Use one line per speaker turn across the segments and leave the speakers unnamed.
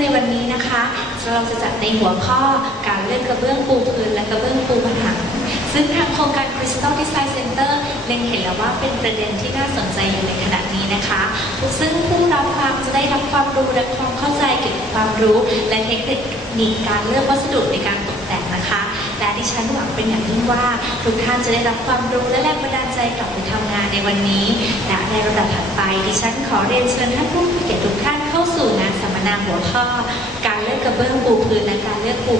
ในวันนี้นะคะเราจะจัดในหัวข้อการเลือกกระเบื้องปูพื้นและกระเบื้องปูผนัง ซึ่งทางโครงการ Crystal Design Center เล็งเห็นแล้วว่าเป็นประเด็นที่น่าสนใจอยู่ในขณะนี้นะคะ ซึ่งผู้รับฟังจะได้รับความรู้และความเข้าใจเกี่ยวกับความรู้ และเทคนิคการเลือกวัสดุในการตกแต่งนะคะ และดิฉันหวังเป็นอย่างยิ่งว่า ทุกท่านจะได้รับความรู้และแรงบันดาลใจกลับไปทำงานในวันนี้และในระดับถัดไปดิฉันขอเรียนเชิญท่านผู้มีเกียรติทุกท่าน นสัมมนาหัวข้อ การเลือกกระเบื้องปูพื้นและการเลือกปู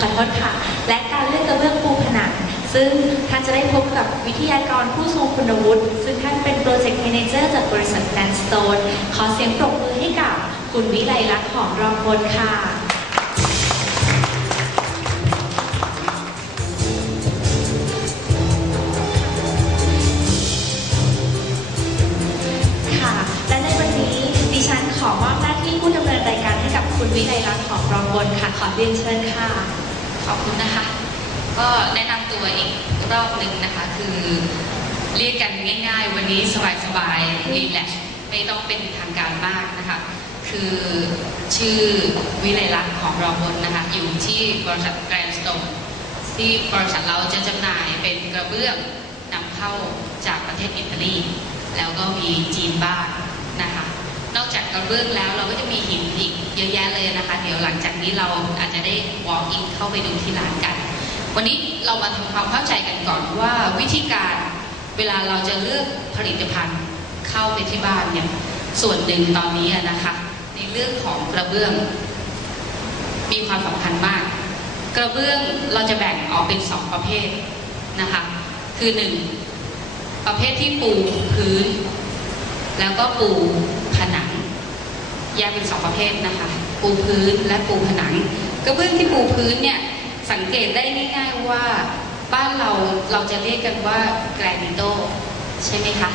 ขอโทษค่ะ และการเลือกกระเบื้องปูผนังซึ่งท่านจะได้พบกับวิทยากรผู้ทรงคุณวุฒิซึ่งท่านเป็นโปรเจกต์แมเนเจอร์จากบริษัทแดนสโตนขอเสียงปรบมือให้กับคุณวิไลลักษณ์หอมรองพลค่ะ วิไลลักษณ์หอมรองพลค่ะ ขอเรียนเชิญค่ะ
ขอบคุณนะคะ ก็แนะนำตัวอีกรอบหนึ่งนะคะ คือเรียกกันง่าย ๆ วันนี้สบายๆรีแลกซ์ไม่ต้องเป็นทางการมากนะคะ คือชื่อวิไลลักษณ์ของรอบนนะคะ อยู่ที่บริษัทแกรนด์สโตนที่บริษัทเราจะจำหน่ายเป็นกระเบื้องนำเข้าจากประเทศอิตาลี แล้วก็มีจีนบ้างนะคะ นอกจากกระเบื้องแล้วเราก็จะมีหินอีกเยอะแยะเลยนะคะ เดี๋ยวหลังจากนี้เราอาจจะได้ walk in เข้าไปดูที่ร้านกัน วันนี้เรามาทำความเข้าใจกันก่อนว่าวิธีการเวลาเราจะเลือกผลิตภัณฑ์เข้าไปที่บ้านเนี่ยส่วนหนึ่งตอนนี้นะคะ ในเรื่องของกระเบื้อง มีความสำคัญมาก กระเบื้องเราจะแบ่งออกเป็นสองประเภทนะคะ คือหนึ่งประเภทที่ปูพื้น แล้วก็ปู แยกเป็นสองประเภทนะคะ ปูพื้นและปูผนัง กระเบื้องที่ปูพื้นเนี่ยสังเกตได้ง่ายๆว่าบ้านเราเราจะเรียกกันว่าแกรนิโตใช่ไหมคะ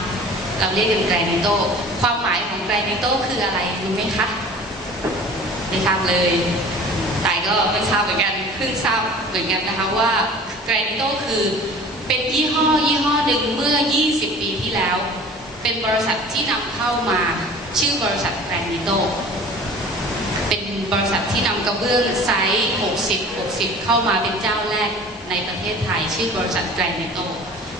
เราเรียกกันแกรนิโตความหมายของแกรนิโตคืออะไรรู้ไหมคะไม่ทราบเลยแต่ก็ไม่ทราบเหมือนกันเพิ่งทราบเหมือนกันนะคะว่าแกรนิโตคือเป็นยี่ห้อยี่ห้อหนึ่งเมื่อ 20 ปีที่แล้ว เป็นบริษัทที่นำเข้ามา ชื่อบริษัทแกรนิโตเป็นบริษัทที่นำกระเบื้องไซส์ 60 60 เข้ามาเป็นเจ้าแรกในประเทศไทย ชื่อบริษัทแกรนิโต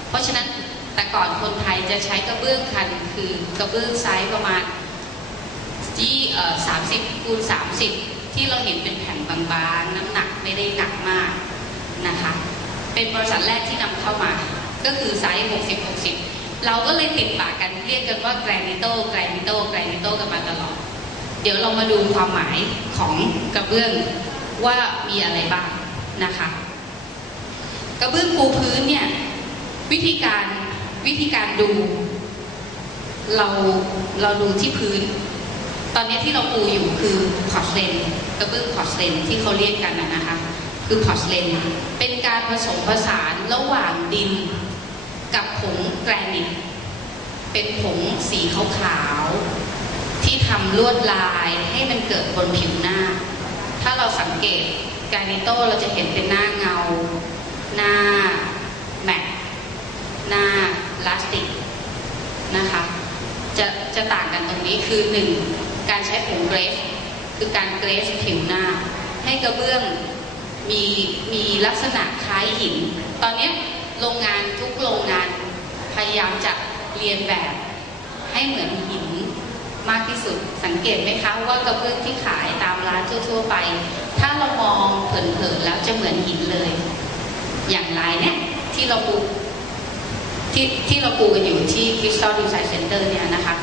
เพราะฉะนั้นแต่ก่อนคนไทยจะใช้กระเบื้องคันคือกระเบื้องไซส์ประมาณที่30คูณ30ที่เราเห็นเป็นแผ่นบางๆ น้ำหนักไม่ได้หนักมากนะคะ เป็นบริษัทแรกที่นำเข้ามา ก็คือไซส์ 60 60 เราก็เลยติดปากกันเรียกกันว่าแกรนิโตแกรนิโตแกรนิโตกันมาตลอด เดี๋ยวเรามาดูความหมายของกระเบื้องว่ามีอะไรบ้างนะคะ กระเบื้องปูพื้นเนี่ยวิธีการวิธีการดู เราเราดูที่พื้น ตอนนี้ที่เราปูอยู่คือพอร์สเลนกระเบื้องพอร์สเลนที่เขาเรียกกันนะคะคือพอร์สเลนเป็นการผสมผสานระหว่างดินกับผง แกรนิต เป็นผงสีขาวๆที่ทำลวดลายให้มันเกิดบนผิวหน้า ถ้าเราสังเกตแกรนิโตเราจะเห็นเป็นหน้าเงา หน้าแมตต์หน้าลาสติกนะคะจะจะต่างกันตรงนี้คือหนึ่งการใช้ผงเกรสคือการเกรสผิวหน้า ให้กระเบื้องมีมีลักษณะคล้ายหิน ตอนนี้โรงงานทุกโรงงาน พยายามจะเรียนแบบให้เหมือนหินมากที่สุด สังเกตไหมคะว่ากระเบื้องที่ขายตามร้านทั่ว ๆ ไป ถ้าเรามองเผินๆแล้วจะเหมือนหินเลย อย่างลายเนี้ยที่เราปูที่ที่เราปูกันอยู่ที่ Crystal Design Center เนี่ยนะคะ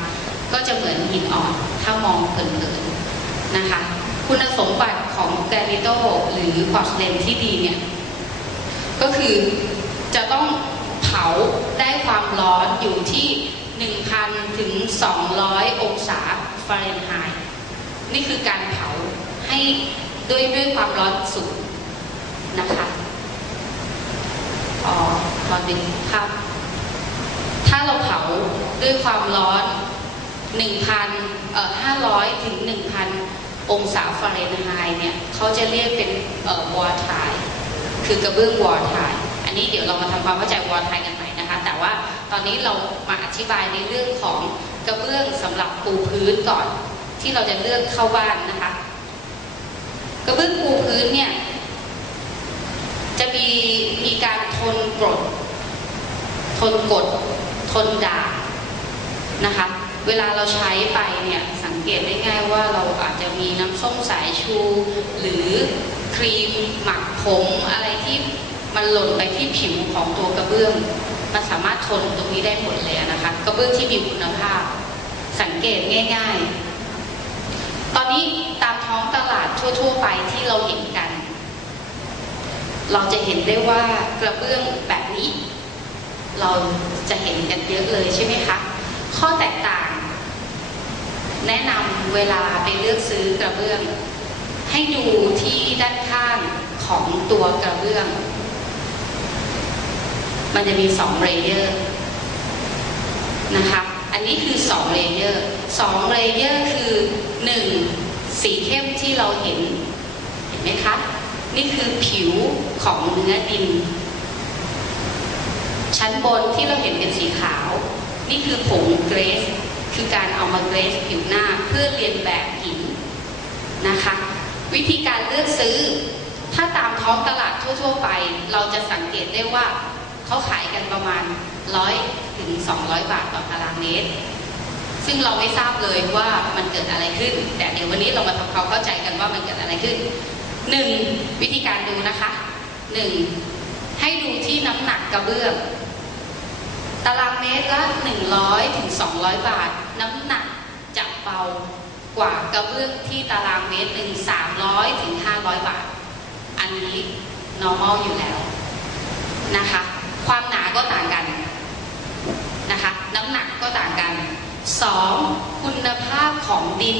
ก็จะเหมือนหินอ่อนถ้ามองเผินๆนะคะ คุณสมบัติของแกรนิโตหรือพอร์สเลนที่ดีเนี่ย ก็คือจะต้อง เผาได้ความร้อนอยู่ที่ 1,000 ถึง 200 องศาฟาเรนไฮต์นี่คือการเผาให้ด้วยด้วยความร้อนสูงนะคะอ๋อขอดึงภาพถ้าเราเผาด้วยความร้อน 1,000เอ่อ500 ถึง 1,000 องศาฟาเรนไฮต์เนี่ยเขาจะเรียกเป็นเอ่อวอร์ไทคือกระเบื้องวอร์ไทอั นนี้เดี๋ยวเรามาทำความเข้าใจวอร์ไทกันใหม่นะคะ แต่ว่าตอนนี้เรามาอธิบายในเรื่องของกระเบื้องสำหรับปูพื้นก่อน ที่เราจะเลือกเข้าบ้านนะคะ กระเบื้องปูพื้นเนี่ยจะมีมีการทนกรด ทนกด ทนด่างนะคะ เวลาเราใช้ไปเนี่ยสังเกตได้ง่ายว่าเราอาจจะมีน้ำส้มสายชู หรือครีมหมักผมอะไรที่ มันหล่นไปที่ผิวของตัวกระเบื้อง มันสามารถทนตรงนี้ได้หมดเลยนะคะ กระเบื้องที่มีคุณภาพ สังเกตง่าย ๆ ตอนนี้ตามท้องตลาดทั่ว ๆ ไปที่เราเห็นกัน เราจะเห็นได้ว่ากระเบื้องแบบนี้ เราจะเห็นกันเยอะเลยใช่ไหมคะ ข้อแตกต่าง แนะนำเวลาไปเลือกซื้อกระเบื้อง ให้ดูที่ด้านข้างของตัวกระเบื้อง มันจะมีสองเลเยอร์นะคะ อันนี้คือสองเลเยอร์สองเลเยอร์คือหนึ่งสีเข้มที่เราเห็น เห็นไหมคะ นี่คือผิวของเนื้อดิน ชั้นบนที่เราเห็นเป็นสีขาว นี่คือผงเกรส คือการเอามาเกรสผิวหน้าเพื่อเรียนแบบหินนะคะ วิธีการเลือกซื้อ ถ้าตามท้องตลาดทั่ว ๆ ไป เราจะสังเกตได้ว่า เขาขายกันประมาณ 100ถึง200 บาทต่อตารางเมตร ซึ่งเราไม่ทราบเลยว่ามันเกิดอะไรขึ้น แต่เดี๋ยววันนี้เรามาทำความเข้าใจกันว่ามันเกิดอะไรขึ้นหนึ่งวิธีการดูนะคะหนึ่งให้ดูที่น้ำหนักกระเบื้อง ตารางเมตรละ 100ถึง200 บาท น้ำหนักจะเบากว่ากระเบื้องที่ตารางเมตรหนึ่ง300ถึง500 บาท อันนี้ normal อยู่แล้วนะคะ ความหนาก็ต่างกันนะคะ น้ำหนักก็ต่างกัน 2. คุณภาพของดิน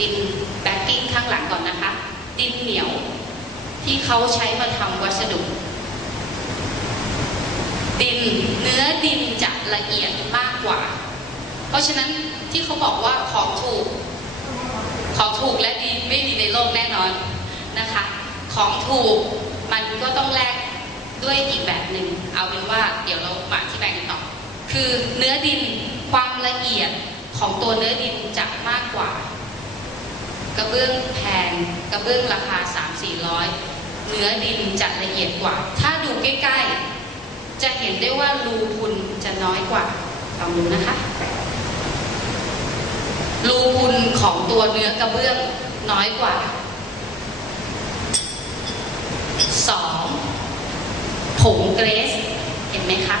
ดินแบ็กกิ้งข้างหลังก่อนนะคะ ดินเหนียวที่เขาใช้มาทำวัสดุ ดินเนื้อดินจะละเอียดมากกว่า เพราะฉะนั้นที่เขาบอกว่าของถูก ของถูกและดีไม่มีในโลกแน่นอนนะคะ ของถูกมันก็ต้องแลก ด้วยอีกแบบหนึ่งเอาเป็นว่าเดี๋ยวเรามาอธิบายกันต่อคือเนื้อดินความละเอียดของตัวเนื้อดินจะมากกว่า กระเบื้องแพงกระเบื้องราคา 3 4 0 0 เนื้อดินจะละเอียดกว่า ถ้าดูใกล้ๆ จะเห็นได้ว่ารูพุนจะน้อยกว่าลองดูนะคะรูพุนของตัวเนื้อกระเบื้องน้อยกว่า 2. ผงเกรสเห็นไหมคะ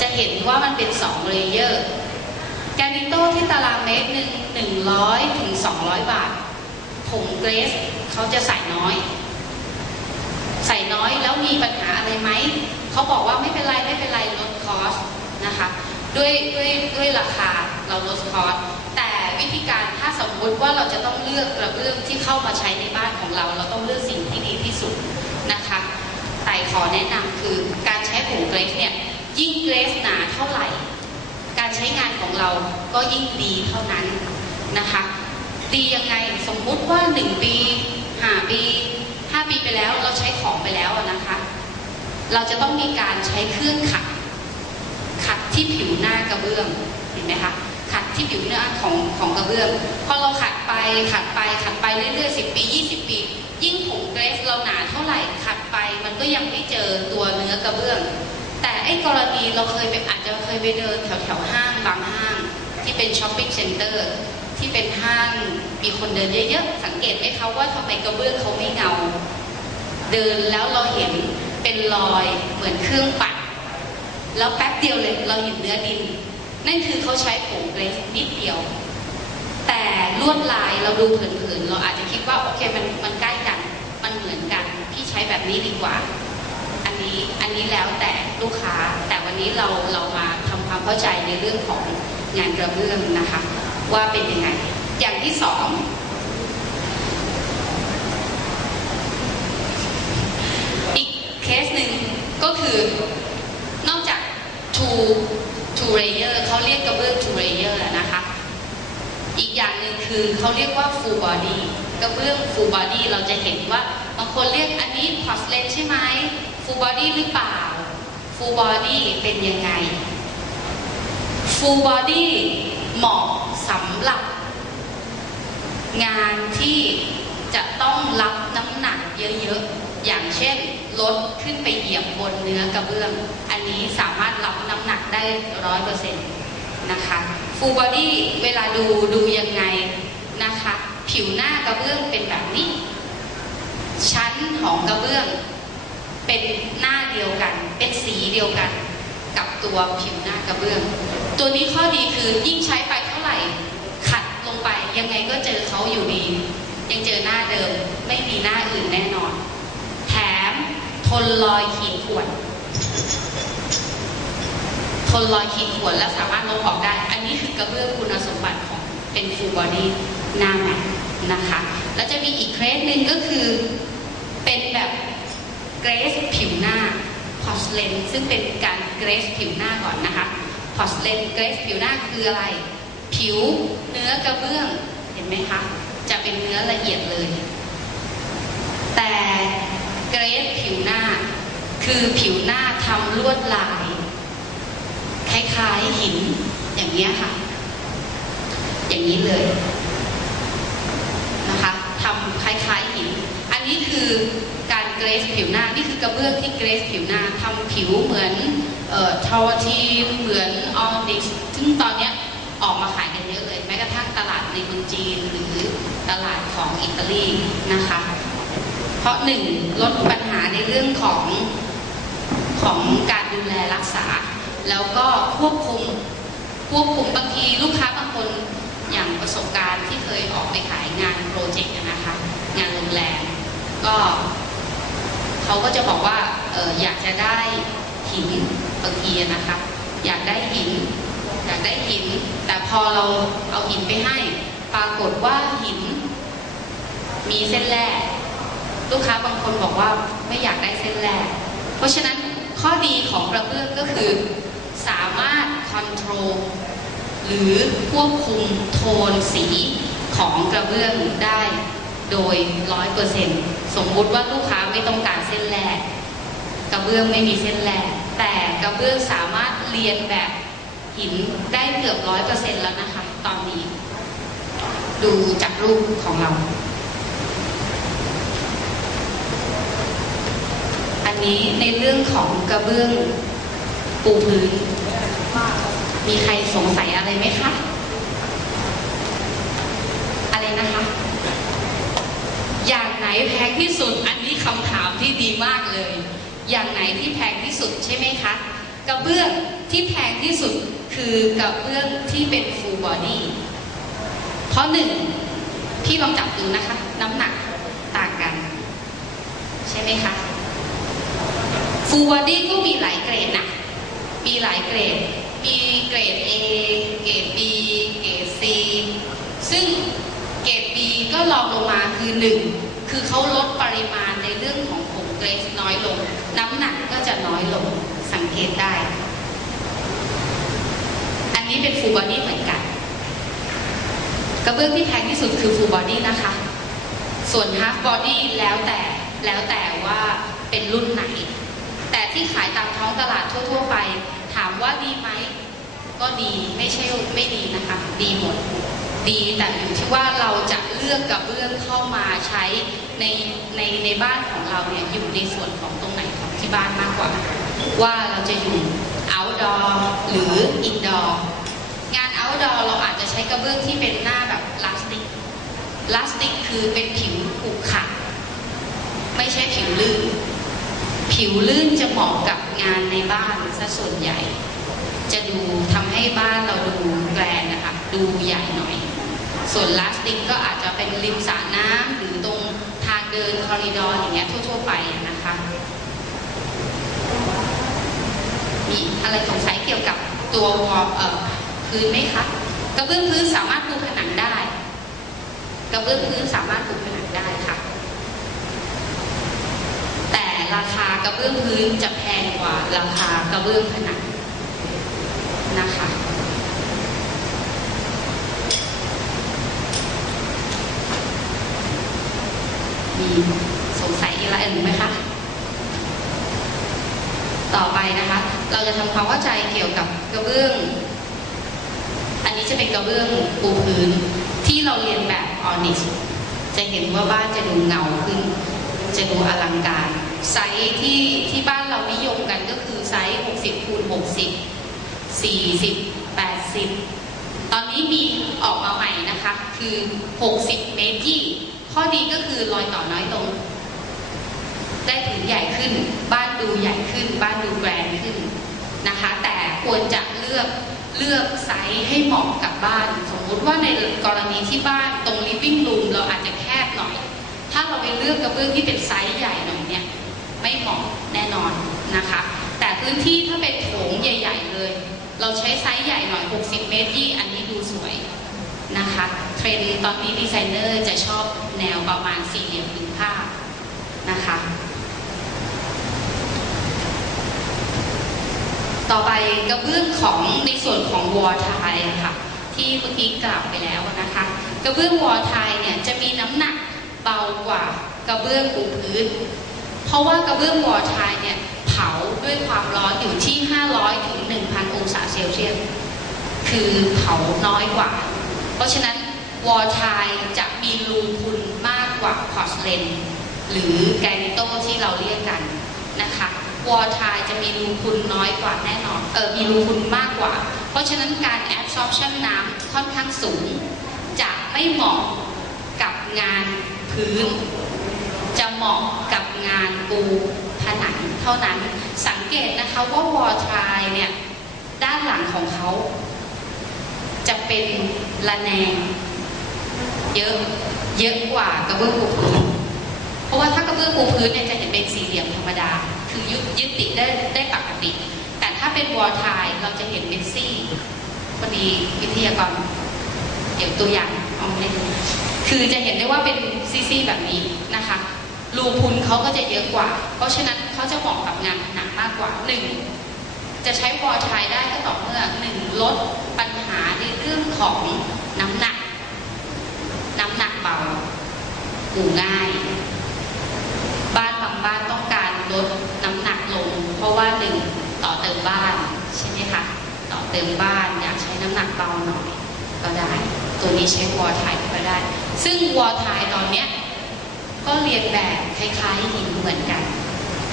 จะเห็นว่ามันเป็น2เลเยอร์แกนิโต้ที่ตารางเมตรหนึ่ง100ถึง200บาท ผงเกรสเขาจะใส่น้อย ใส่น้อยแล้วมีปัญหาอะไรไหม เขาบอกว่าไม่เป็นไร ไม่เป็นไรลดคอสนะคะ ด้วยด้วยด้วยราคาเราลดคอสแต่วิธีการถ้าสมมุติว่าเราจะต้องเลือกกระเบื้องที่เข้ามาใช้ในบ้านของเรา เราต้องเลือกสิ่งที่ดีที่สุด ไต่ขอแนะนำคือการใช้ผงเกรสเนี่ยยิ่งเกรสหนาเท่าไหร่ การใช้งานของเราก็ยิ่งดีเท่านั้นนะคะ ดียังไงสมมุติว่า 1 ปี5ปี5ปีไปแล้วเราใช้ของไปแล้วนะคะ เราจะต้องมีการใช้เครื่องขัดขัดที่ผิวหน้ากระเบื้องเห็นไหมคะ ขัดที่ผิวหน้าของของกระเบื้อง พอเราขัดไปขัดไปขัดไปเรื่อยๆ10ปี20ปี ยิ่งผงเกรสเราหนาเท่าไหร่ขัดไปมันก็ยังไม่เจอตัวเนื้อกระเบื้อง แต่ไอ้กรณีเราเคยไปอาจจะเคยไปเดินแถวแถวๆห้างบางห้าง ที่เป็นช้อปปิ้งเซ็นเตอร์ที่เป็นห้างมีคนเดินเยอะๆ สังเกตไหมคะว่าทำไมกระเบื้องเขาไม่เงา เดินแล้วเราเห็นเป็นรอยเหมือนเครื่องปัดแล้วแป๊บเดียวเลยเราเห็นเนื้อดิน นั่นคือเขาใช้ผงเกรสนิดเดียว แต่ลวดลายเราดูเผินๆเราอาจจะคิดว่าโอเคมันมันใกล้กัน มันเหมือนกันพี่ใช้แบบนี้ดีกว่า อันนี้อันนี้แล้วแต่ลูกค้า แต่วันนี้เราเรามาทำความเข้าใจในเรื่องของงานกระเบื้องนะคะ ว่าเป็นยังไง อย่างที่สองอีกเคสหนึ่งก็คือนอกจาก two two layer เขาเรียกกระเบื้อง two layer อะนะคะ อีกอย่างหนึ่งคือเขาเรียกว่า full body กระเบื้อง full body เราจะเห็นว่าบางคนเรียกอันนี้ porcelain ใช่ไหม full body หรือเปล่า full body เป็นยังไง full body เหมาะสำหรับ งานที่จะต้องรับน้ำหนักเยอะๆ อย่างเช่นรถขึ้นไปเหยียบบนเนื้อกระเบื้อง นนี้สามารถรับน้ำหนักได้ร้อยเปอร์เซ็นต์นะคะฟูลบอดี้เวลาดูดูยังไงนะคะ ผิวหน้ากระเบื้องเป็นแบบนี้ ชั้นของกระเบื้อง เป็นหน้าเดียวกัน เป็นสีเดียวกัน กับตัวผิวหน้ากระเบื้อง ตัวนี้ข้อดีคือยิ่งใช้ไปเท่าไหร่ ขัดลงไปยังไงก็เจอเขาอยู่ดี ยังเจอหน้าเดิมไม่มีหน้าอื่นแน่นอน แถมทนรอยขีดข่วน ทนรอยขีดข่วนและสามารถลบออกได้ อันนี้คือกระเบื้องคุณสมบัติของเป็นฟูลบอดี้หน้าแมทนะคะ แล้วจะมีอีกเคสหนึ่งก็คือเป็นแบบเกรสผิวหน้าพอสเลนซึ่งเป็นการเกรสผิวหน้าก่อนนะคะพอสเลนเกรสผิวหน้าคืออะไร ผิวเนื้อกระเบื้องเห็นไหมคะจะเป็นเนื้อละเอียดเลย แต่เกรสผิวหน้าคือผิวหน้าทำลวดลาย คล้ายๆหินอย่างเงี้ยค่ะ อย่างนี้เลยนะคะทำคล้ายๆหิน อันนี้คือการเกรสผิวหน้า นี่คือกระเบื้องที่เกรสผิวหน้าทำผิวเหมือนเอ่อทาวทีเหมือนออนิกซึ่งตอนเนี้ยออกมาขายกันเยอะเลย แม้กระทั่งตลาดในเมืองจีนหรือตลาดของอิตาลีนะคะ เพราะหนึ่งลดปัญหาในเรื่องของของการดูแลรักษา แล้วก็ควบคุมควบคุมบางทีลูกค้าบางคนอย่างประสบการณ์ที่เคยออกไปขายงานโปรเจกต์นะคะงานโรงแรมก็เขาก็จะบอกว่าอออยากจะได้หินบางทีนะคะอยากได้หินอยากได้หิน แต่พอเราเอาหินไปให้ ปรากฏว่าหิน มีเส้นแร่ลูกค้าบางคนบอกว่าไม่อยากได้เส้นแร่เพราะฉะนั้นข้อดีของกระเบื้องก็คือ สามารถคอนโทรลหรือควบคุมโทนสีของกระเบื้องได้โดยร้อยเปอร์เซ็นต์สมมุติว่าลูกค้าไม่ต้องการเส้นแร่กระเบื้องไม่มีเส้นแร่แต่กระเบื้องสามารถเรียนแบบหินได้เกือบร้อยเปอร์เซ็นต์แล้วนะคะ ตอนนี้ ดูจากรูปของเรา อันนี้ในเรื่องของกระเบื้อง ปูพื้น มีใครสงสัยอะไรไหมคะ อะไรนะคะ อย่างไหนแพงที่สุด อันนี้คำถามที่ดีมากเลย อย่างไหนที่แพงที่สุดใช่ไหมคะ กระเบื้องที่แพงที่สุดคือกระเบื้องที่เป็น full body เพราะหนึ่งพี่ลองจับดูนะคะ น้ำหนักต่างกัน ใช่ไหมคะฟูลบอดี้ก็มีหลายเกรดนะ มีหลายเกรด มีเกรด A เกรด B เกรด C ซึ่งเกรด B ก็ลองลงมาคือ 1 คือเขาลดปริมาณในเรื่องของผงเกรสน้อยลง น้ำหนักก็จะน้อยลงสังเกตได้ อันนี้เป็นฟูลบอดี้เหมือนกัน กระเบื้องที่แพงที่สุดคือฟูลบอดี้นะคะ ส่วน half body แล้วแต่แล้วแต่ว่าเป็นรุ่นไหน แต่ที่ขายตามท้องตลาดทั่ว ๆ ไป ถามว่าดีไหม ก็ดีไม่ใช่ไม่ดีนะคะ ดีหมด ดีแต่อยู่ที่ว่าเราจะเลือกกระเบื้องเข้ามาใช้ในในในบ้านของเราเนี่ยอยู่ในส่วนของตรงไหนของที่บ้านมากกว่า ว่าเราจะอยู่ outdoor หรือ indoor งาน outdoor เราอาจจะใช้กระเบื้องที่เป็นหน้าแบบพลาสติกพลาสติกคือเป็นผิวขรุขระไม่ใช่ผิวลื่น ผิวลื่นจะเหมาะกับงานในบ้านซะส่วนใหญ่ จะดูทำให้บ้านเราดูแกรนนะคะ ดูใหญ่หน่อย ส่วนลาสติกก็อาจจะเป็นริมสระน้ำหรือตรงทางเดินคอริดอร์อย่างเงี้ยทั่ว ๆ ไปนะคะ มีอะไรสงสัยเกี่ยวกับตัววอลเอ่อพื้นไหมคะกระเบื้องพื้นสามารถปูผนังได้กระเบื้องพื้นสามารถปูผนังได้ค่ะ แต่ ราคากระเบื้องพื้นจะแพงกว่าราคากระเบื้องผนังนะคะมีสงสัยอะไรอื่นไหมคะต่อไปนะคะ เราจะทำความเข้าใจเกี่ยวกับกระเบื้อง อันนี้จะเป็นกระเบื้องปูพื้นทที่เราเรียนแบบออนิสจะเห็นว่าบ้านจะดูเงาขึ้น จะดูอลังการ ไซส์ที่ที่บ้านเรานิยมกันก็คือไซส์ 60คูณ60 40 80 ตอนนี้มีออกมาใหม่นะคะ คือ 60 เมตรยี่ข้อดีก็คือรอยต่อน้อยลง ได้ผืนใหญ่ขึ้น บ้านดูใหญ่ขึ้น บ้านดูแกรนขึ้นนะคะ แต่ควรจะเลือกเลือกไซส์ให้เหมาะกับบ้าน สมมุติว่าในกรณีที่บ้านตรง living room เราอาจจะแคบหน่อย ถ้าเราไปเลือกกระเบื้องที่เป็นไซส์ใหญ่หน่อยเนี่ย ไม่เหมาะแน่นอนนะคะ แต่พื้นที่ถ้าเป็นโถงใหญ่ ๆ เลย เราใช้ไซส์ใหญ่หน่อย 60 เมตรที่อันนี้ดูสวยนะคะ เทรนด์ตอนนี้ดีไซเนอร์จะชอบแนวประมาณสี่เหลี่ยมผืนผ้านะคะ ต่อไปกระเบื้องของในส่วนของวอลไทยค่ะ ที่เมื่อกี้กล่าวไปแล้วนะคะ กระเบื้องวอลไทยเนี่ยจะมีน้ำหนักเบากว่ากระเบื้องปูพื้น เพราะว่ากระเบื้องวอลไทยเนี่ยเผาด้วยความร้อนอยู่ที่ 500ถึง1,000 องศาเซลเซียสคือเผาน้อยกว่า เพราะฉะนั้นวอลไทยจะมีรูพุนมากกว่าพอร์สเลนหรือแกรนิโตที่เราเรียกกันนะคะวอลไทยจะมีรูพุนน้อยกว่าแน่นอนเออมีรูพุนมากกว่า เพราะฉะนั้นการแอบซอ t ชั n น้ำค่อนข้างสูง จะไม่เหมาะกับงานพื้น จะเหมาะกับงานปูผนังเท่านั้น สังเกตนะคะว่าวอลไทยเนี่ยด้านหลังของเขา จะเป็นระแนง เยอะเยอะกว่ากระเบื้องปูพื้น เพราะว่าถ้ากระเบื้องปูพื้นเนี่ยจะเห็นเป็นสี่เหลี่ยมธรรมดา คือยึดยึดติดได้ได้ปกติ แต่ถ้าเป็นวอลไทยเราจะเห็นเป็นซี่พอดีวิทยากรเดี๋ยวตัวอย่างเอามาให้ดูคือจะเห็นได้ว่าเป็นซี่ๆแบบนี้นะคะ รูพุนเขาก็จะเยอะกว่า เพราะฉะนั้นเขาจะเหมาะกับงานผนังมากกว่าหนึ่งจะใช้วอลไทยได้ก็ต่อเมื่อหนึ่งลดปัญหาในเรื่องของน้ำหนัก น้ำหนักเบาปูง่าย บ้านบางบ้านต้องการลดน้ำหนักลง เพราะว่าหนึ่งต่อเติมบ้านใช่ไหมคะต่อเติมบ้านอยากใช้น้ำหนักเบาหน่อยก็ได้ ตัวนี้ใช้วอลไทยก็ได้ ซึ่งวอลไทยตอนเนี้ย ก็เรียนแบบคล้ายๆหินเหมือนกัน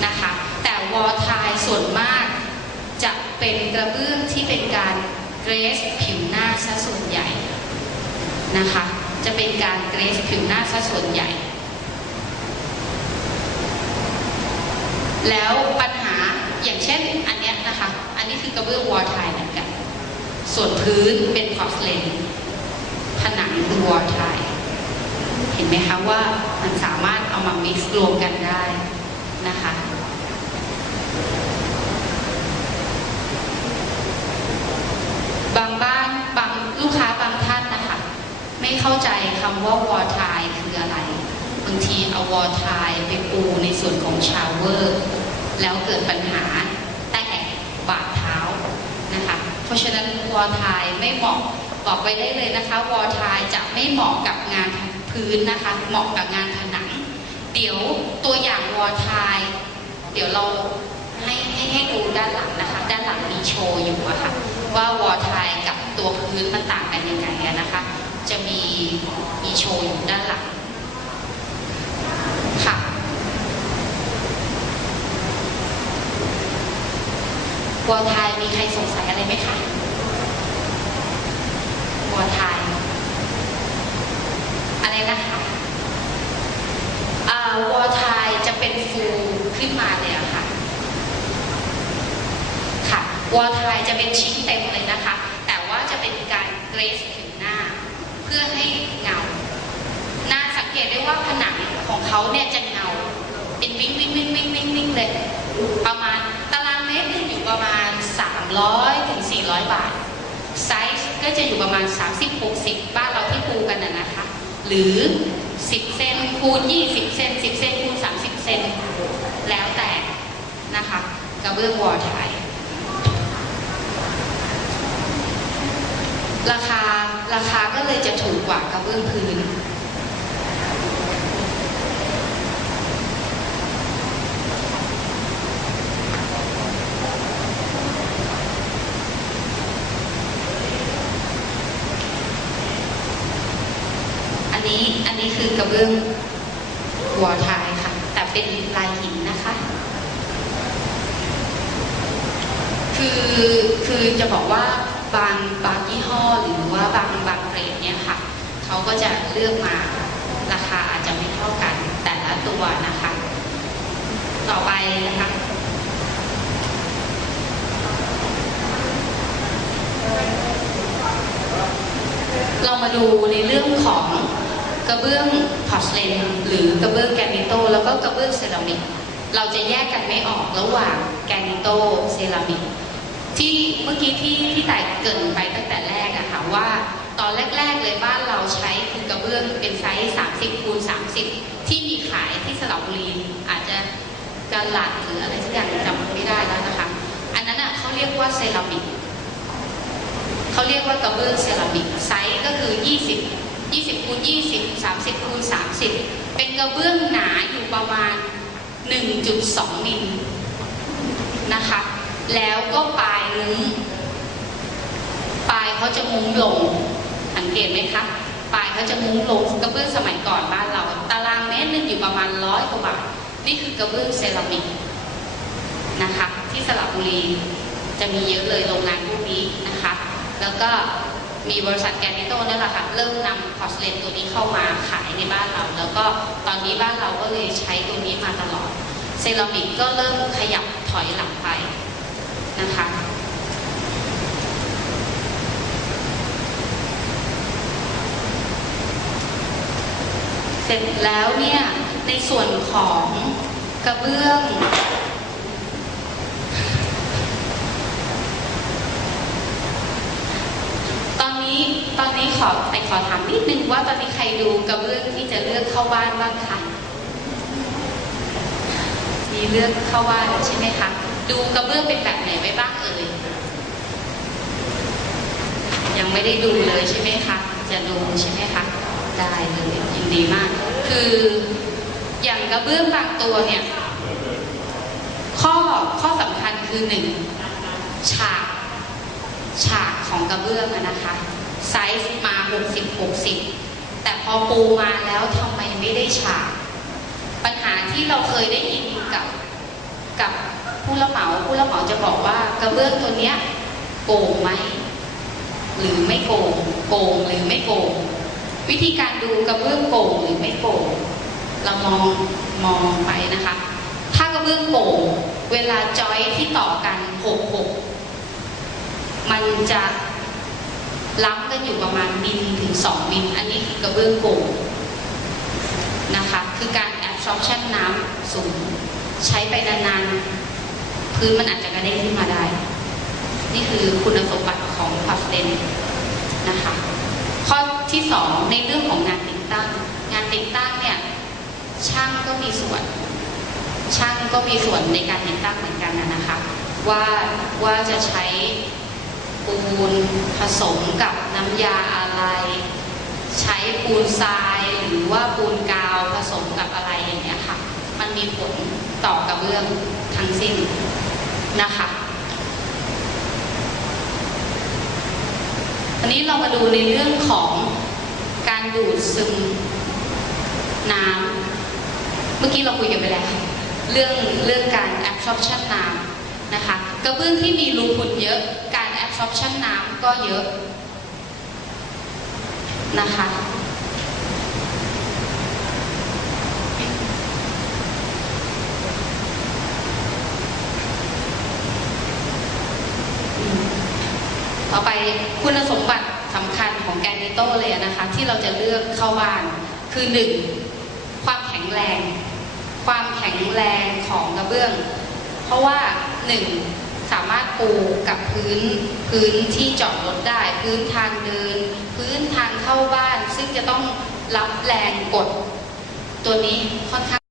นะคะ แต่วอลไทยส่วนมากจะเป็นกระเบื้องที่เป็นการเกรสผิวหน้าซะส่วนใหญ่นะคะ จะเป็นการเกรสผิวหน้าซะส่วนใหญ่ แล้วปัญหาอย่างเช่นอันเนี้ยนะคะ อันนี้คือกระเบื้องวอลไทยเหมือนกัน ส่วนพื้นเป็นพอร์สเลนผนังคือวอลไทย เห็นไหมคะว่ามันสามารถเอามา mix รวมกันได้นะคะบางบ้านบางลูกค้าบางท่านนะคะ ไม่เข้าใจคำว่าวอลไทยคืออะไรบางทีเอาวอลไทยไปปูในส่วนของชาวเวอร์แล้วเกิดปัญหาแตกบาดเท้านะคะ เพราะฉะนั้นวอลไทยไม่เหมาะบอกไว้ได้เลยนะคะ วอลไทยจะไม่เหมาะกับงาน พื้นนะคะ เหมาะกับงานผนัง เดี๋ยวตัวอย่างวอลไทยเดี๋ยวเราให้ให้ให้ดูด้านหลังนะคะ ด้านหลังมีโชว์อยู่อะค่ะ ว่าวอลไทยกับตัวพื้นมันต่างกันยังไงนะคะ จะมีมีโชว์อยู่ด้านหลังค่ะวอลไทยมีใครสงสัยอะไรไหมคะวอลไทย อะไรนะคะอ่าวอลไทยจะเป็นฟู ขึ้นมาเลยอะค่ะ ค่ะวอลไทยจะเป็นชิ้นเต็มเลยนะคะ แต่ว่าจะเป็นการเกรสผิวหน้า เพื่อให้เงา หน้าสังเกตได้ว่าผนังของเขาเนี่ยจะเงา เป็นวิ่งวิ่งวิ่งวิ่งวิ่งวิ่งเลย ประมาณตารางเมตรนึงอยู่ประมาณ 300ถึง400 บาท ไซส์ก็จะอยู่ประมาณ 30-60 บ้านเราที่ปูกันนะนะคะ หรือ 10 เซนคูณ 20 เซน10 เซนคูณ 30 เซน แล้วแต่นะคะก ระเบื้องวอลไทย ราคาราคาก็เลยจะถูกกว่ากระเบื้องพื้น อันนี้อันนี้คือกระเบื้องวอลทายค่ะ แต่เป็นลายหินนะคะ คือ คือจะบอกว่าบางบางยี่ห้อหรือว่าบางบางเกรดเนี่ยค่ะเขาก็จะเลือกมาราคาอาจจะไม่เท่ากันแต่ละตัวนะคะ ต่อไปนะคะเรามาดูในเรื่องของกระเบื้องพอร์สเลนหรือกระเบื้องแกรนิโตแล้วก็กระเบื้องเซรามิก เราจะแยกกันไม่ออกระหว่างแกรนิโตเซรามิก ที่เมื่อกี้ที่ที่แต่เกินไปตั้งแต่แรกอะค่ะว่าตอนแรก ๆ เลยบ้านเราใช้คือกระเบื้องเป็นไซส์ 30คูณ30 ที่มีขายที่สระบุรีอาจจะกาลัดหรืออะไรสักอย่างจำไม่ได้แล้วนะคะ อันนั้นอะเขาเรียกว่าเซรามิกเขาเรียกว่ากระเบื้องเซรามิกไซส์ก็คือ 20 20คูณ20 30คูณ30 เป็นกระเบื้องหนาอยู่ประมาณ 1.2 มิลนะคะ แล้วก็ปลายมุ้งปลายเขาจะมุ้งลง สังเกตไหมคะ ปลายเขาจะมุ้งลงกระเบื้องสมัยก่อนบ้านเรา ตารางเมตรนึงอยู่ประมาณร้อยกว่าบาท นี่คือกระเบื้องเซรามิกนะคะ ที่สระบุรีจะมีเยอะเลยโรงงานพวกนี้นะคะ แล้วก็มีบริษัทแกนิโต้นั่นแหละค่ะเริ่มนำพอร์สเลนตัวนี้เข้ามาขายในบ้านเรา แล้วก็ตอนนี้บ้านเราก็เลยใช้ตัวนี้มาตลอด เซรามิกก็เริ่มขยับถอยหลังไป นะคะ เสร็จแล้วเนี่ยในส่วนของกระเบื้องตอนนี้ตอนนี้ขอแต่ขอถามนิดนึงว่าตอนนี้ใครดูกระเบื้องที่จะเลือกเข้าบ้านบ้างคะมีเลือกเข้าบ้านใช่ไหมคะ ดูกระเบื้องเป็นแบบไหนไว้บ้างเอ่ยยังไม่ได้ดูเลยใช่ไหมคะจะดูใช่ไหมคะได้เลยยินดีมาก คืออย่างกระเบื้องบางตัวเนี่ย ข้อข้อสำคัญคือหนึ่งฉากฉากของกระเบื้องนะคะไซส์มา 60 60 แต่พอปูมาแล้วทำไมไม่ได้ฉาก ปัญหาที่เราเคยได้ยินกับกับ ผู้รับเหมาผู้รับเหมาจะบอกว่ากระเบื้องตัวเนี้ยโกงไหมหรือไม่โกงโกงหรือไม่โกงวิธีการดูกระเบื้องโกงหรือไม่โกงเรามองมองไปนะคะ ถ้ากระเบื้องโกงเวลาจอยที่ต่อกันหกหกมันจะล้ำกันอยู่ประมาณมิลถึง2มิลอันนี้คือกระเบื้องโกงนะคะ คือการ absorption น้ำสูง ใช้ไปนานๆ พื้นมันอาจจะกระเด้งขึ้นมาได้ นี่คือคุณสมบัติของพลาสเตนนะคะ ข้อที่ 2 ในเรื่องของงานติดตั้ง งานติดตั้งเนี่ยช่างก็มีส่วน ช่างก็มีส่วนในการติดตั้งเหมือนกันนะคะ ว่าว่าจะใช้ปูนผสมกับน้ำยาอะไร ใช้ปูนทรายหรือว่าปูนกาวผสมกับอะไรอย่างเงี้ยค่ะ มันมีผลต่อกระเบื้องทั้งสิ้น นะคะอันนี้เรามาดูในเรื่องของการดูดซึมน้ำเมื่อกี้เราคุยกันไปแล้ว เรื่องเรื่องการ absorption น้ำนะคะกระเบื้องที่มีรูพุนเยอะการ absorption น้ำก็เยอะนะคะ ต่อไป คุณสมบัติสำคัญของแกนิโตเลยนะคะ ที่เราจะเลือกเข้าบ้านคือหนึ่งความแข็งแรง ความแข็งแรงของกระเบื้อง เพราะว่าหนึ่งสามารถปูกับพื้นพื้นที่จอดรถได้ พื้นทางเดิน พื้นทางเข้าบ้าน ซึ่งจะต้องรับแรงกดตัวนี้ค่อนข้าง